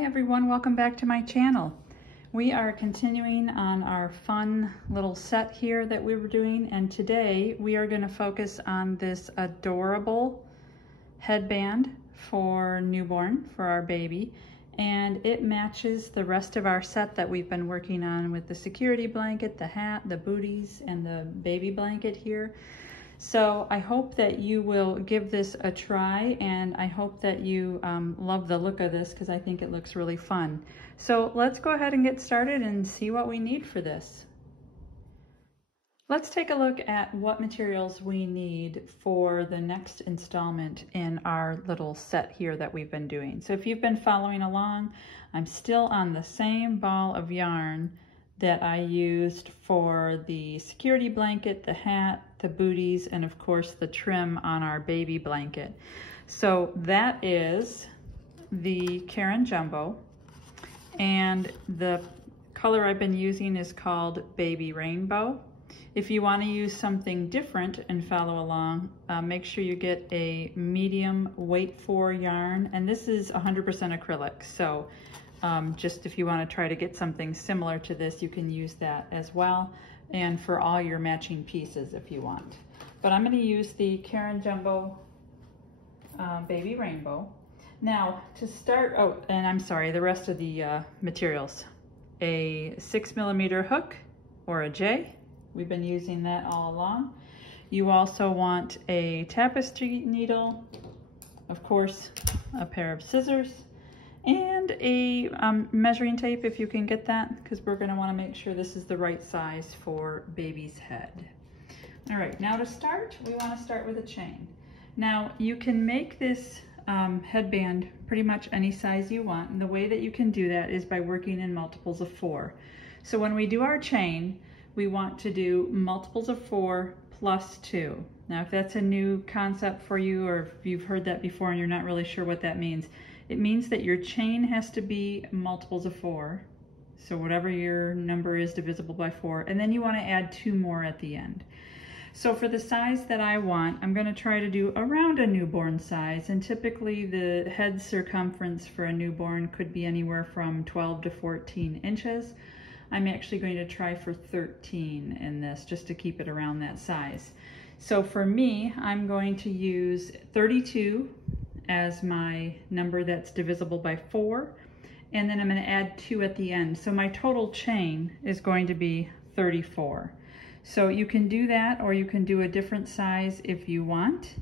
Hi everyone, welcome back to my channel. We are continuing on our fun little set here that we were doing, and today we are going to focus on this adorable headband for newborn, for our baby, and it matches the rest of our set that we've been working on with the security blanket, the hat, the booties, and the baby blanket here. So I hope that you will give this a try, and I hope that you love the look of this because I think it looks really fun. So let's go ahead and get started and see what we need for this. Let's take a look at what materials we need for the next installment in our little set here that we've been doing. So if you've been following along, I'm still on the same ball of yarn that I used for the security blanket, the hat, the booties, and of course the trim on our baby blanket. So that is the Caron Jumbo, and the color I've been using is called Baby Rainbow. If you want to use something different and follow along, make sure you get a medium weight 4 yarn, and this is 100% acrylic, so just if you want to try to get something similar to this, you can use that as well, and for all your matching pieces if you want. But I'm going to use the Caron Jumbo Baby Rainbow. Now to start, oh, and I'm sorry, the rest of the materials. A 6mm hook or a J. We've been using that all along. You also want a tapestry needle, of course, a pair of scissors, and a measuring tape if you can get that, because we're going to want to make sure this is the right size for baby's head. All right, now to start, we want to start with a chain. Now you can make this headband pretty much any size you want, and the way that you can do that is by working in multiples of 4. So when we do our chain, we want to do multiples of 4 plus 2. Now if that's a new concept for you, or if you've heard that before and you're not really sure what that means, it means that your chain has to be multiples of 4. So whatever your number is divisible by 4, and then you want to add 2 more at the end. So for the size that I want, I'm going to try to do around a newborn size, and typically the head circumference for a newborn could be anywhere from 12 to 14 inches. I'm actually going to try for 13 in this, just to keep it around that size. So for me, I'm going to use 32 as my number that's divisible by 4, and then I'm going to add 2 at the end. So my total chain is going to be 34. So you can do that, or you can do a different size if you want,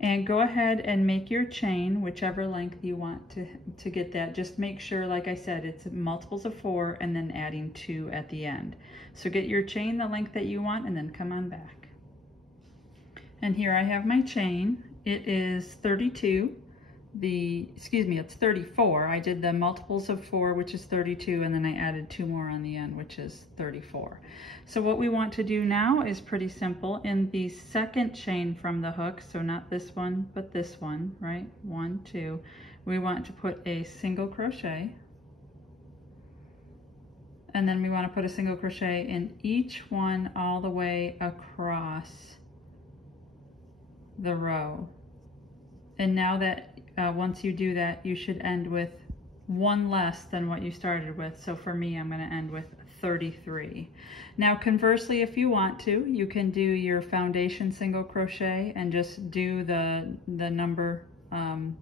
and go ahead and make your chain whichever length you want to get that. Just make sure, like I said, it's multiples of 4 and then adding 2 at the end. So get your chain the length that you want, and then come on back. And here I have my chain. It is 32. It's 34. I did the multiples of 4, which is 32, and then I added 2 more on the end, which is 34. So what we want to do now is pretty simple. In the second chain from the hook, so not this one, but this one, right? 1, 2, we want to put a single crochet, and then we want to put a single crochet in each one all the way across the row. And now that once you do that, you should end with 1 less than what you started with. So for me, I'm going to end with 33. Now conversely, if you want to, you can do your foundation single crochet and just do the number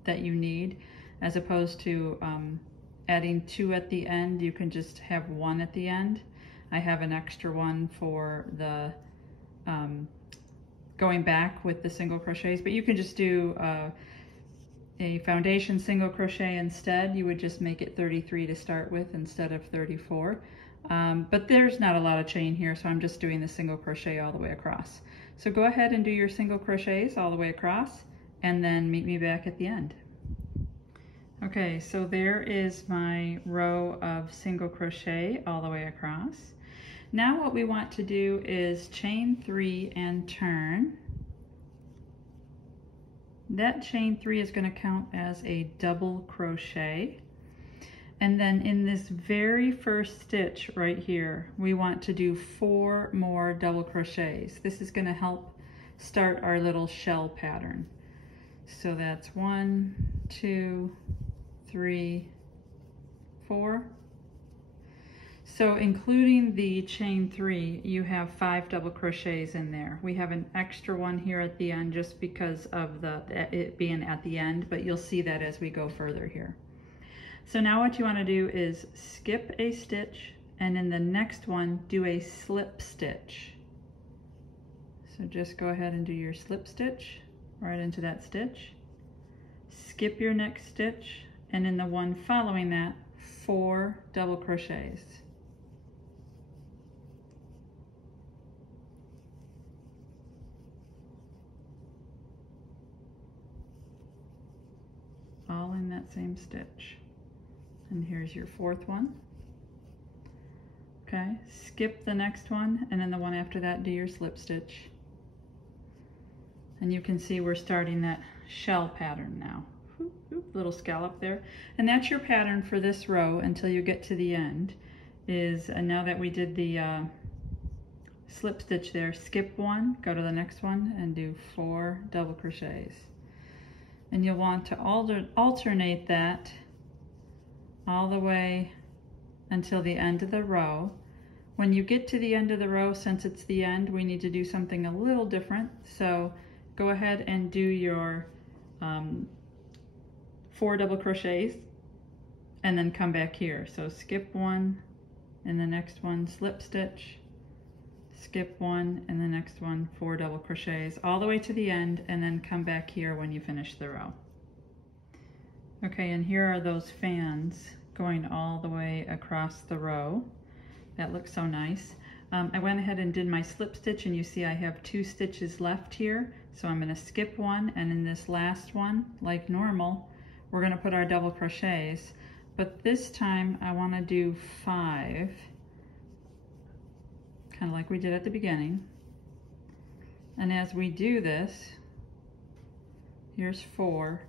that you need, as opposed to adding 2 at the end. You can just have 1 at the end. I have an extra one for the going back with the single crochets, but you can just do a foundation single crochet instead. You would just make it 33 to start with instead of 34. But there's not a lot of chain here, so I'm just doing the single crochet all the way across. So go ahead and do your single crochets all the way across, and then meet me back at the end. Okay, so there is my row of single crochet all the way across. Now what we want to do is chain 3 and turn. That chain 3 is going to count as a double crochet. And then in this very first stitch right here, we want to do 4 more double crochets. This is going to help start our little shell pattern. So that's 1, 2, 3, 4. So including the chain 3, you have 5 double crochets in there. We have an extra one here at the end just because of it being at the end, but you'll see that as we go further here. So now what you want to do is skip a stitch, and in the next one do a slip stitch. So just go ahead and do your slip stitch right into that stitch. Skip your next stitch, and in the one following that, 4 double crochets. All in that same stitch. And here's your 4th one. Okay, skip the next one, and then the one after that, do your slip stitch. And you can see we're starting that shell pattern now. Little scallop there. And that's your pattern for this row until you get to the end. Now that we did the slip stitch there, skip one, go to the next one, and do 4 double crochets. And you'll want to alternate that all the way until the end of the row. When you get to the end of the row, since it's the end, we need to do something a little different. So go ahead and do your 4 double crochets and then come back here. So skip one, and the next one slip stitch, skip one, and the next one 4 double crochets all the way to the end, and then come back here when you finish the row. Okay, and here are those fans going all the way across the row. That looks so nice. I went ahead and did my slip stitch, and you see I have 2 stitches left here. So I'm going to skip one, and in this last one, like normal, we're going to put our double crochets. But this time I want to do 5, kind of like we did at the beginning. And as we do this, here's 4.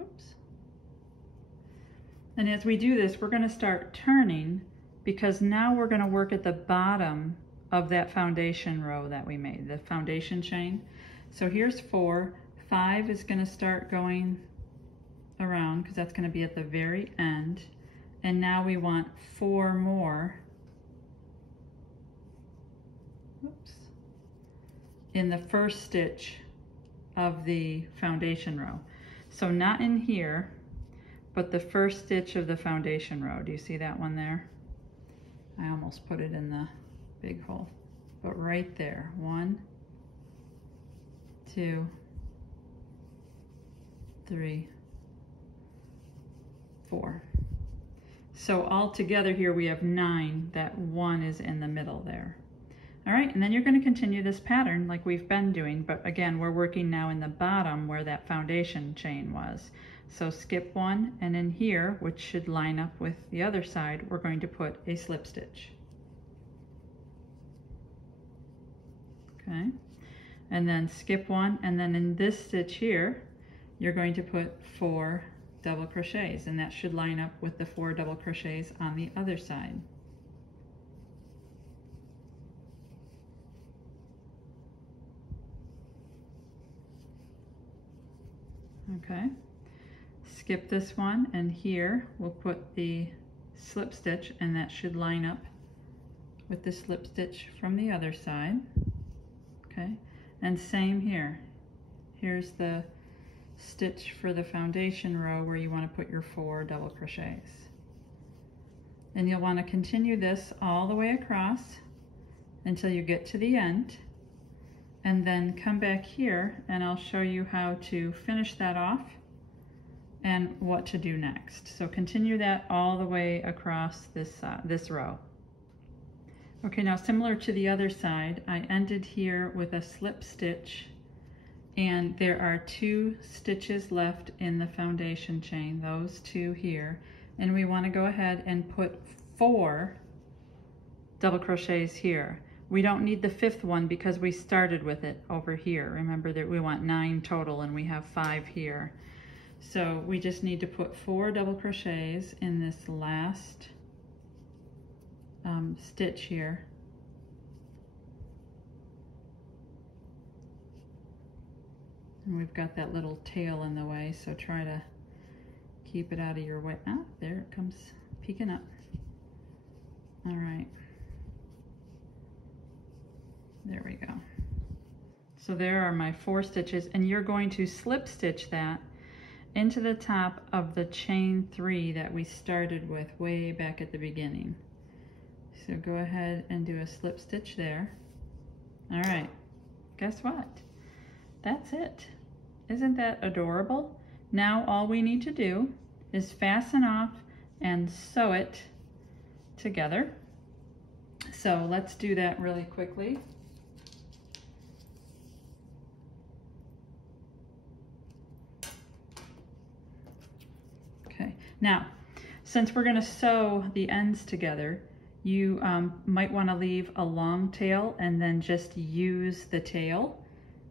Oops. And as we do this, we're going to start turning, because now we're going to work at the bottom of that foundation row that we made, the foundation chain. So here's 4, 5 is going to start going around because that's going to be at the very end. And now we want 4 more, oops, in the first stitch of the foundation row. So not in here, but the first stitch of the foundation row. Do you see that one there? I almost put it in the big hole, but right there. 1, 2, 3, 4. So all together here we have 9. That 1 is in the middle there. All right, and then you're going to continue this pattern like we've been doing, but again, we're working now in the bottom where that foundation chain was. So skip one, and in here, which should line up with the other side, we're going to put a slip stitch. Okay, and then skip one, and then in this stitch here, you're going to put 4 double crochets, and that should line up with the 4 double crochets on the other side. Okay, skip this one, and here we'll put the slip stitch, and that should line up with the slip stitch from the other side. Okay, and same here. Here's the stitch for the foundation row where you want to put your 4 double crochets. And you'll want to continue this all the way across until you get to the end, and then come back here and I'll show you how to finish that off and what to do next. So continue that all the way across this row. Okay, now similar to the other side, I ended here with a slip stitch, and there are 2 stitches left in the foundation chain, those 2 here, and we want to go ahead and put 4 double crochets here. We don't need the 5th one because we started with it over here. Remember that we want 9 total and we have 5 here. So we just need to put 4 double crochets in this last stitch here. And we've got that little tail in the way, so try to keep it out of your way. Ah, there it comes peeking up. All right. There we go. So there are my 4 stitches, and you're going to slip stitch that into the top of the chain 3 that we started with way back at the beginning. So go ahead and do a slip stitch there. All right, guess what? That's it. Isn't that adorable? Now all we need to do is fasten off and sew it together. So let's do that really quickly. Okay, now since we're going to sew the ends together, you might want to leave a long tail and then just use the tail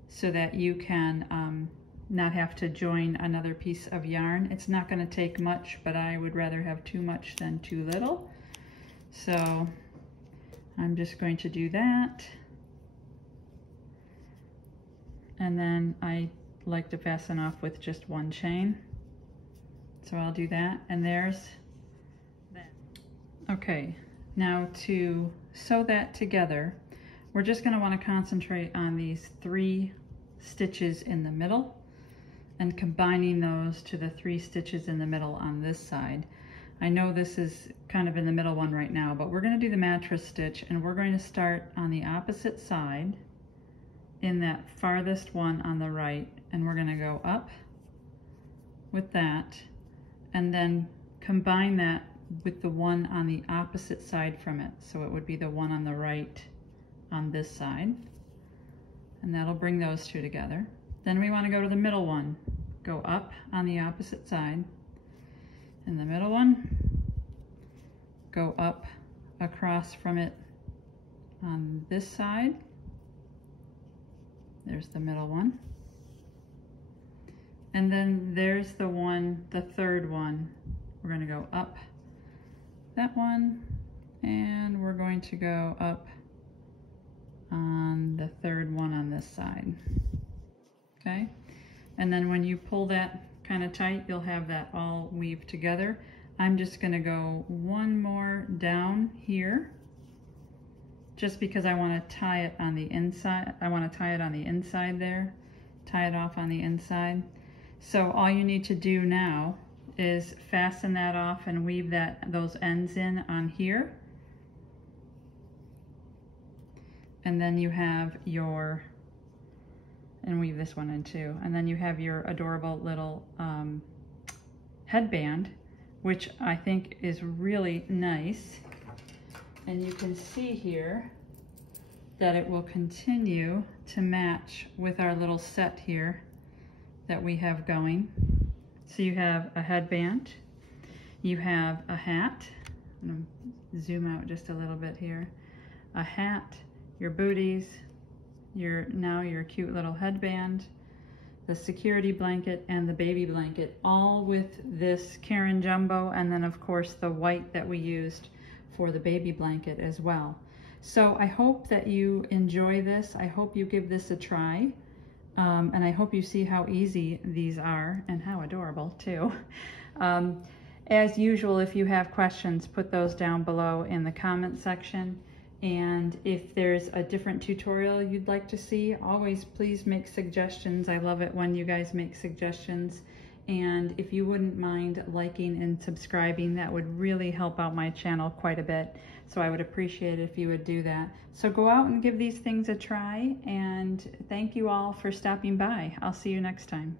so that you can not have to join another piece of yarn. It's not going to take much, but I would rather have too much than too little. So I'm just going to do that. And then I like to fasten off with just 1 chain. So I'll do that, and there's that. Okay, now to sew that together, we're just going to want to concentrate on these 3 stitches in the middle and combining those to the 3 stitches in the middle on this side. I know this is kind of in the middle one right now, but we're going to do the mattress stitch, and we're going to start on the opposite side in that farthest one on the right, and we're going to go up with that and then combine that with the one on the opposite side from it. So it would be the one on the right on this side, and that'll bring those 2 together. Then we want to go to the middle one, go up on the opposite side, and the middle one, go up across from it on this side. There's the middle one. And then there's the one, the third one. We're going to go up that one, and we're going to go up on the third one on this side. Okay, and then when you pull that kind of tight, you'll have that all weave together. I'm just going to go 1 more down here, just because I want to tie it on the inside. I want to tie it on the inside there, tie it off on the inside. So all you need to do now is fasten that off and weave those ends in on here. And then you have your, and weave this one in too. And then you have your adorable little headband, which I think is really nice. And you can see here that it will continue to match with our little set here that we have going. So you have a headband, you have a hat, I'm gonna zoom out just a little bit here, a hat, your booties, your cute little headband, the security blanket, and the baby blanket, all with this Caron Jumbo, and then of course the white that we used for the baby blanket as well. So I hope that you enjoy this. I hope you give this a try. And I hope you see how easy these are and how adorable too. As usual, if you have questions, put those down below in the comment section. And if there's a different tutorial you'd like to see, always please make suggestions. I love it when you guys make suggestions. And if you wouldn't mind liking and subscribing, that would really help out my channel quite a bit. So I would appreciate it if you would do that. So go out and give these things a try, and thank you all for stopping by. I'll see you next time.